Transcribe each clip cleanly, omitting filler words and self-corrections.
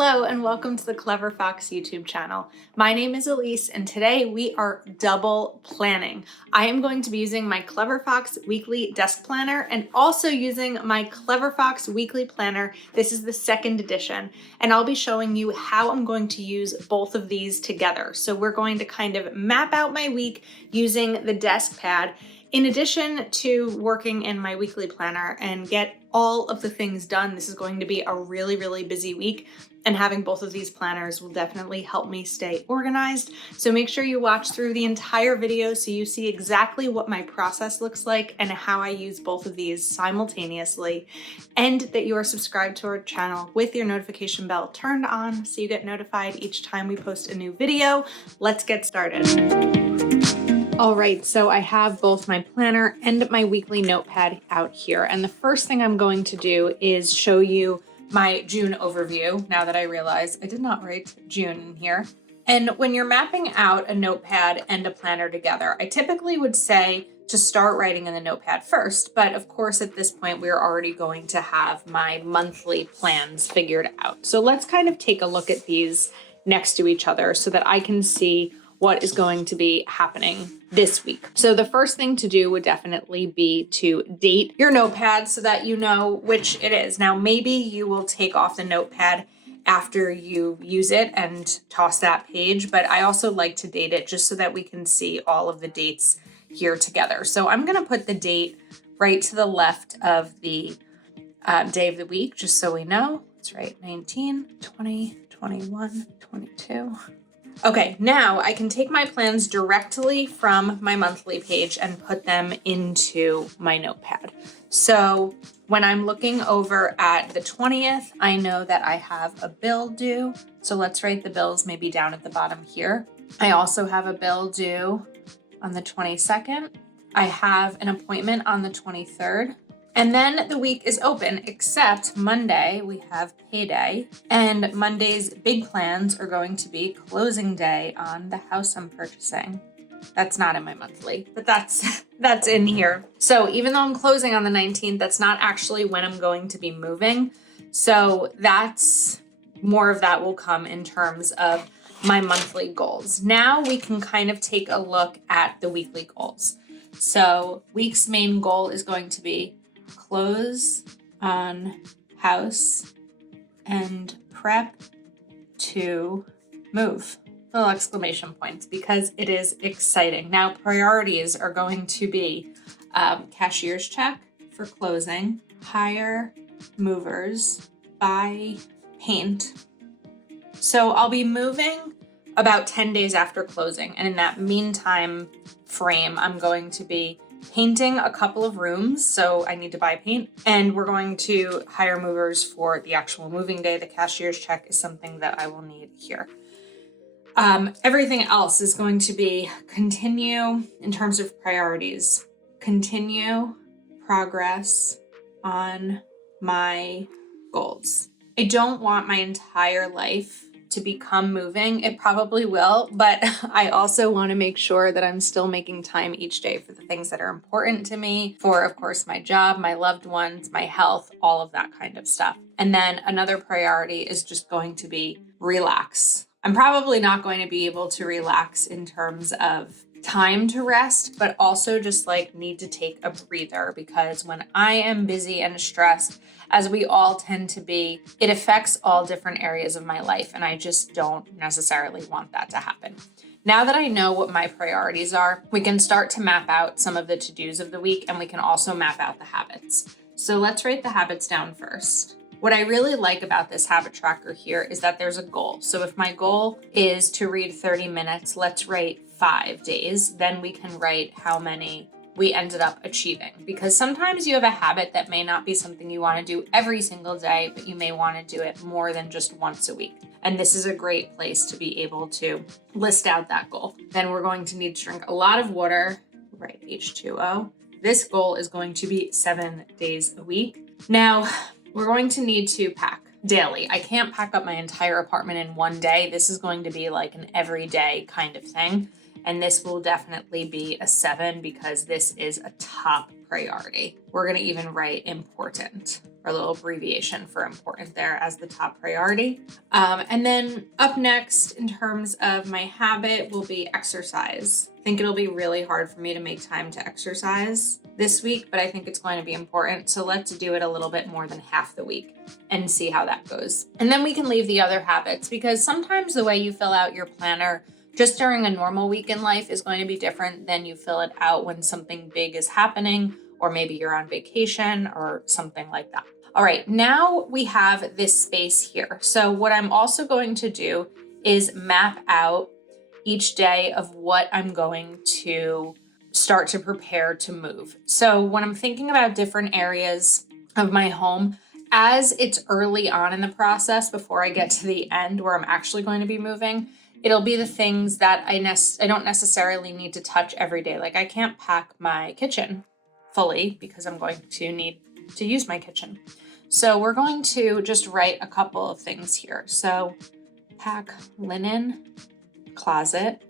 Hello and welcome to the Clever Fox YouTube channel. My name is Elise and today we are double planning. I am going to be using my Clever Fox weekly desk planner and also using my Clever Fox weekly planner. This is the second edition and I'll be showing you how I'm going to use both of these together. So we're going to kind of map out my week using the desk pad in addition to working in my weekly planner and get all of the things done. This is going to be a really busy week, and having both of these planners will definitely help me stay organized. So make sure you watch through the entire video so you see exactly what my process looks like and how I use both of these simultaneously, and that you are subscribed to our channel with your notification bell turned on so you get notified each time we post a new video. Let's get started. All right, so I have both my planner and my weekly notepad out here. And the first thing I'm going to do is show you my June overview, now that I realize I did not write June in here. And when you're mapping out a notepad and a planner together, I typically would say to start writing in the notepad first. But of course, at this point, we're already going to have my monthly plans figured out. So let's kind of take a look at these next to each other so that I can see what is going to be happening this week. So the first thing to do would definitely be to date your notepad so that you know which it is. Now, maybe you will take off the notepad after you use it and toss that page, but I also like to date it just so that we can see all of the dates here together. So I'm gonna put the date right to the left of the day of the week, just so we know. Let's write 19, 20, 21, 22. Okay, now I can take my plans directly from my monthly page and put them into my notepad. So when I'm looking over at the 20th, I know that I have a bill due. So let's write the bills maybe down at the bottom here. I also have a bill due on the 22nd. I have an appointment on the 23rd. And then the week is open, except Monday, we have payday. And Monday's big plans are going to be closing day on the house I'm purchasing. That's not in my monthly, but that's in here. So even though I'm closing on the 19th, that's not actually when I'm going to be moving. So that's more of that will come in terms of my monthly goals. Now we can kind of take a look at the weekly goals. So week's main goal is going to be close on house and prep to move. Little exclamation points because it is exciting. Now priorities are going to be cashier's check for closing, hire movers, buy paint. So I'll be moving about 10 days after closing, and in that meantime frame, I'm going to be painting a couple of rooms, so I need to buy paint, and we're going to hire movers for the actual moving day. The cashier's check is something that I will need here. Everything else is going to be continue in terms of priorities, continue progress on my goals. I don't want my entire life to become moving. It probably will, but I also want to make sure that I'm still making time each day for the things that are important to me, for of course my job, my loved ones, my health, all of that kind of stuff. And then another priority is just going to be relax. I'm probably not going to be able to relax in terms of time to rest, but also just like need to take a breather, because when I am busy and stressed, as we all tend to be, it affects all different areas of my life, and I just don't necessarily want that to happen. Now that I know what my priorities are, we can start to map out some of the to-dos of the week, and we can also map out the habits. So let's write the habits down first. What I really like about this habit tracker here is that there's a goal. So if my goal is to read 30 minutes, let's write 5 days. Then we can write how many we ended up achieving. Because sometimes you have a habit that may not be something you want to do every single day, but you may want to do it more than just once a week. And this is a great place to be able to list out that goal. Then we're going to need to drink a lot of water, right? H2O. This goal is going to be 7 days a week. Now, we're going to need to pack daily. I can't pack up my entire apartment in one day. This is going to be like an everyday kind of thing. And this will definitely be a 7 because this is a top priority. We're going to even write important, our little abbreviation for important there as the top priority. And then up next in terms of my habit will be exercise. I think it'll be really hard for me to make time to exercise this week, but I think it's going to be important. So let's do it a little bit more than half the week and see how that goes. And then we can leave the other habits, because sometimes the way you fill out your planner just during a normal week in life is going to be different than you fill it out when something big is happening, or maybe you're on vacation or something like that. All right, now we have this space here. So what I'm also going to do is map out each day of what I'm going to start to prepare to move. So when I'm thinking about different areas of my home, as it's early on in the process before I get to the end where I'm actually going to be moving, it'll be the things that I don't necessarily need to touch every day. Like I can't pack my kitchen fully because I'm going to need to use my kitchen. So we're going to just write a couple of things here. So pack linen, closet,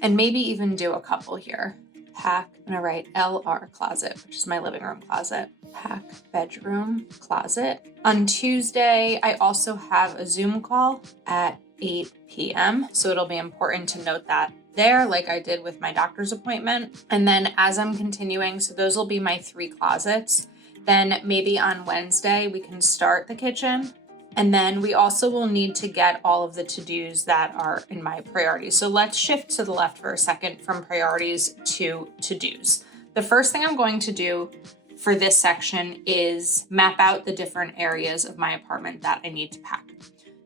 and maybe even do a couple here. Pack, I'm gonna write LR closet, which is my living room closet. Pack bedroom closet. On Tuesday, I also have a Zoom call at 8 p.m. So it'll be important to note that there, like I did with my doctor's appointment. And then as I'm continuing, so those will be my 3 closets. Then maybe on Wednesday, we can start the kitchen. And then we also will need to get all of the to-dos that are in my priorities. So let's shift to the left for a second from priorities to to-dos. The first thing I'm going to do for this section is map out the different areas of my apartment that I need to pack.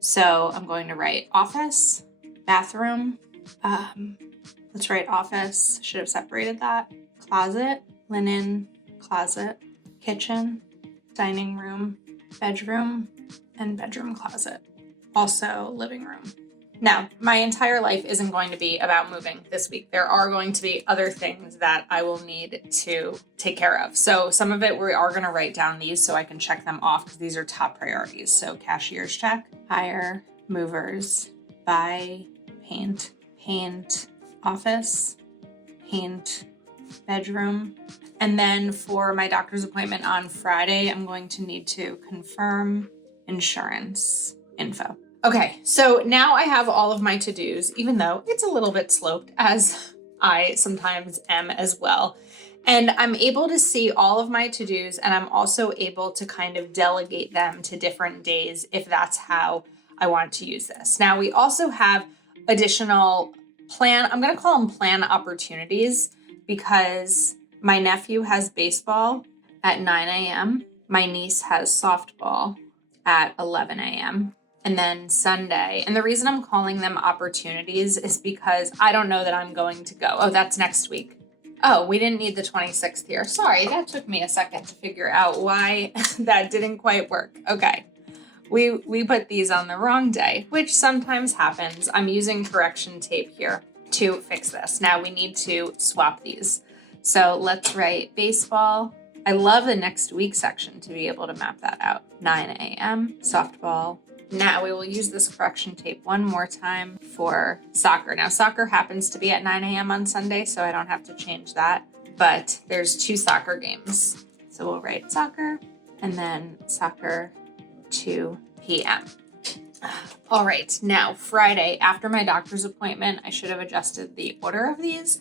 So I'm going to write office, bathroom, let's write office, should have separated that, closet, linen, closet, kitchen, dining room, bedroom, and bedroom closet. Also living room. Now, my entire life isn't going to be about moving this week. There are going to be other things that I will need to take care of. So some of it we are going to write down these so I can check them off because these are top priorities. So cashier's check, hire, movers, buy, paint, office, paint, bedroom. And then for my doctor's appointment on Friday, I'm going to need to confirm insurance info. Okay, so now I have all of my to-dos, even though it's a little bit sloped, as I sometimes am as well. And I'm able to see all of my to-dos, and I'm also able to kind of delegate them to different days if that's how I want to use this. Now, we also have additional I'm going to call them plan opportunities, because my nephew has baseball at 9 a.m. My niece has softball at 11 a.m. And then Sunday. And the reason I'm calling them opportunities is because I don't know that I'm going to go. Oh, that's next week. Oh, we didn't need the 26th here. Sorry, that took me a second to figure out why that didn't quite work. Okay. We put these on the wrong day, which sometimes happens. I'm using correction tape here to fix this. Now we need to swap these. So let's write baseball. I love the next week section to be able to map that out. 9 a.m. softball. Now we will use this correction tape one more time for soccer. Now soccer happens to be at 9 a.m. on Sunday, so I don't have to change that. But there's 2 soccer games. So we'll write soccer and then soccer 2 p.m. All right, now Friday, after my doctor's appointment, I should have adjusted the order of these,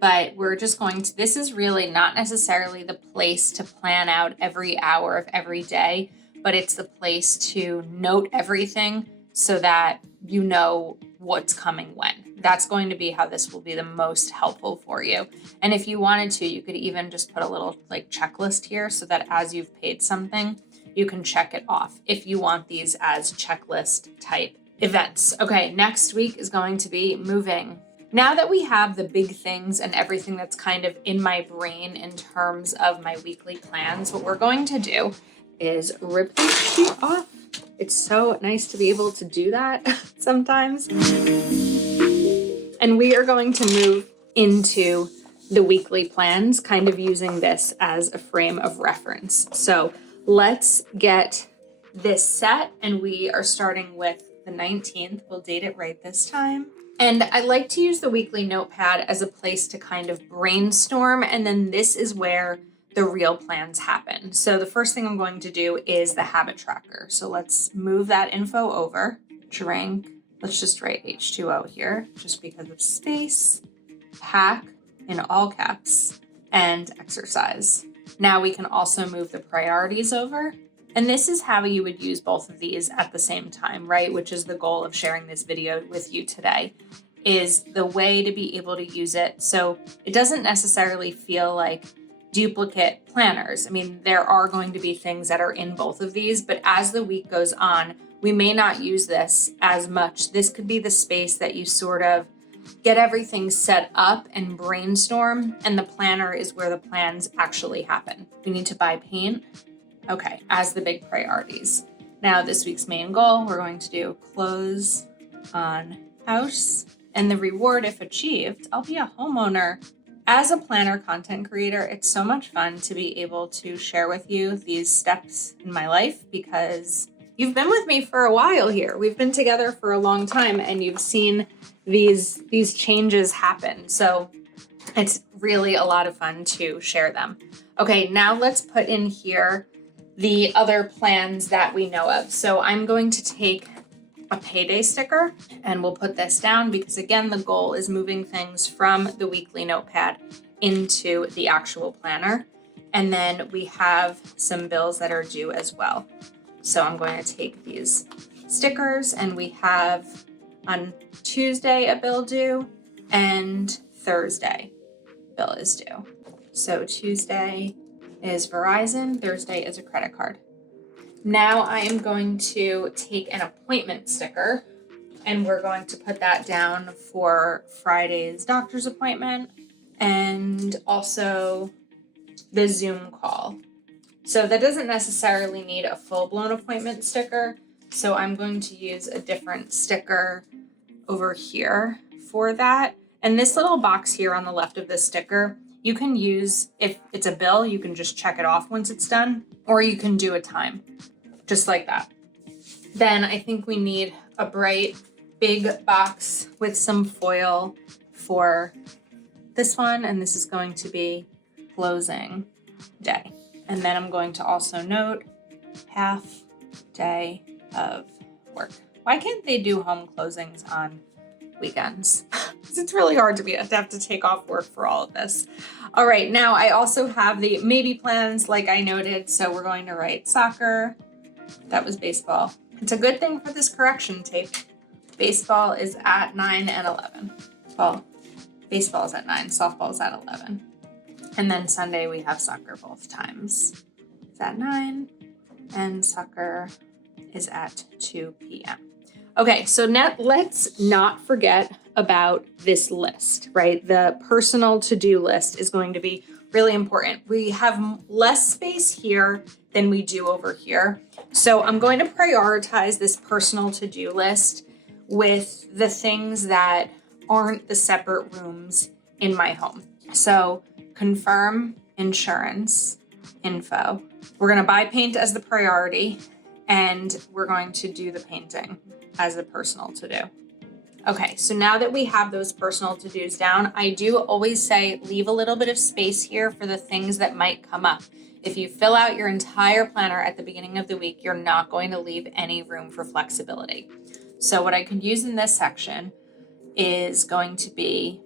but we're just going to, this is really not necessarily the place to plan out every hour of every day, but it's the place to note everything so that you know what's coming when. That's going to be how this will be the most helpful for you. And if you wanted to, you could even just put a little like checklist here so that as you've paid something, you can check it off if you want these as checklist type events. Okay, next week is going to be moving. Now that we have the big things and everything that's kind of in my brain in terms of my weekly plans, what we're going to do is rip this sheet off. It's so nice to be able to do that sometimes. And we are going to move into the weekly plans, kind of using this as a frame of reference. So let's get this set, and we are starting with the 19th. We'll date it right this time. And I like to use the weekly notepad as a place to kind of brainstorm, and then this is where the real plans happen. So the first thing I'm going to do is the habit tracker. So let's move that info over. Drink, let's just write H2O here just because of space, pack in all caps, and exercise. Now we can also move the priorities over. And this is how you would use both of these at the same time, right? Which is the goal of sharing this video with you today, is the way to be able to use it so it doesn't necessarily feel like duplicate planners. I mean, there are going to be things that are in both of these, but as the week goes on, we may not use this as much. This could be the space that you sort of get everything set up and brainstorm, and the planner is where the plans actually happen. We need to buy paint. Okay, as the big priorities. Now, this week's main goal, we're going to do close on house, and the reward, if achieved, I'll be a homeowner. As a planner content creator, it's so much fun to be able to share with you these steps in my life because you've been with me for a while here. We've been together for a long time and you've seen these changes happen. So it's really a lot of fun to share them. Okay, now let's put in here the other plans that we know of. So I'm going to take a payday sticker and we'll put this down because again, the goal is moving things from the weekly notepad into the actual planner. And then we have some bills that are due as well. So I'm going to take these stickers and we have on Tuesday a bill due and Thursday bill is due. So Tuesday is Verizon, Thursday is a credit card. Now I am going to take an appointment sticker and we're going to put that down for Friday's doctor's appointment and also the Zoom call. So that doesn't necessarily need a full-blown appointment sticker. So I'm going to use a different sticker over here for that. And this little box here on the left of this sticker, you can use, if it's a bill, you can just check it off once it's done, or you can do a time, just like that. Then I think we need a bright, big box with some foil for this one, and this is going to be closing day. And then I'm going to also note half day of work. Why can't they do home closings on weekends? It's really hard to have to take off work for all of this. All right, now I also have the maybe plans like I noted. So we're going to write soccer. That was baseball. It's a good thing for this correction tape. Baseball is at 9 and 11. Well, baseball is at 9, softball is at 11. And then Sunday we have soccer both times. It's at 9 and soccer is at 2 p.m. Okay, so now let's not forget about this list, right? The personal to-do list is going to be really important. We have less space here than we do over here. So I'm going to prioritize this personal to-do list with the things that aren't the separate rooms in my home. So confirm insurance info. We're going to buy paint as the priority, and we're going to do the painting as the personal to-do. Okay, so now that we have those personal to-dos down, I do always say leave a little bit of space here for the things that might come up. If you fill out your entire planner at the beginning of the week, you're not going to leave any room for flexibility. So what I could use in this section is going to be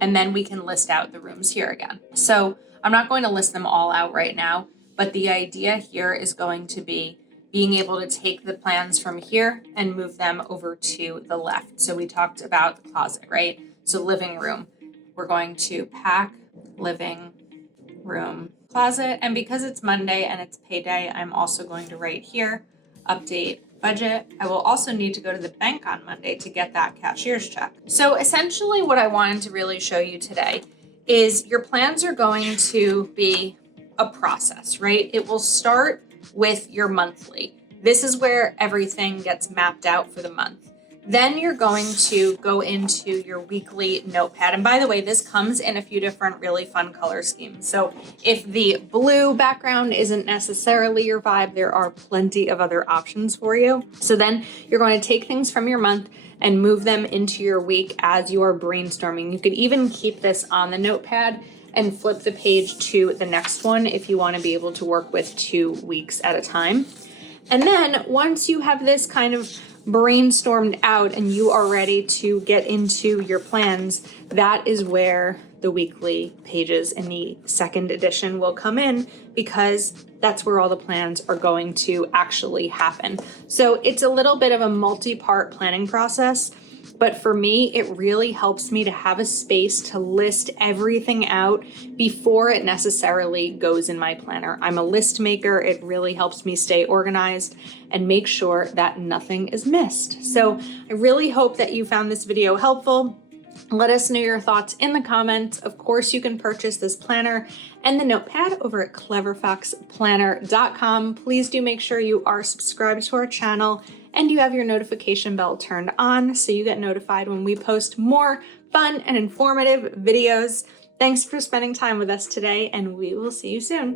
and then we can list out the rooms here again. So I'm not going to list them all out right now, but the idea here is going to be being able to take the plans from here and move them over to the left. So we talked about the closet, right? So living room, we're going to pack living room closet. And because it's Monday and it's payday, I'm also going to write here, update budget. I will also need to go to the bank on Monday to get that cashier's check. So essentially what I wanted to really show you today is your plans are going to be a process, right? It will start with your monthly. This is where everything gets mapped out for the month. Then you're going to go into your weekly notepad. And by the way, this comes in a few different really fun color schemes. So if the blue background isn't necessarily your vibe, there are plenty of other options for you. So then you're going to take things from your month and move them into your week as you are brainstorming. You could even keep this on the notepad and flip the page to the next one if you want to be able to work with 2 weeks at a time. And then once you have this kind of brainstormed out and you are ready to get into your plans, that is where the weekly pages in the second edition will come in, because that's where all the plans are going to actually happen. So it's a little bit of a multi-part planning process, but for me, it really helps me to have a space to list everything out before it necessarily goes in my planner. I'm a list maker. It really helps me stay organized and make sure that nothing is missed. So I really hope that you found this video helpful. Let us know your thoughts in the comments. Of course, you can purchase this planner and the notepad over at cleverfoxplanner.com. Please do make sure you are subscribed to our channel and you have your notification bell turned on so you get notified when we post more fun and informative videos. Thanks for spending time with us today, and we will see you soon.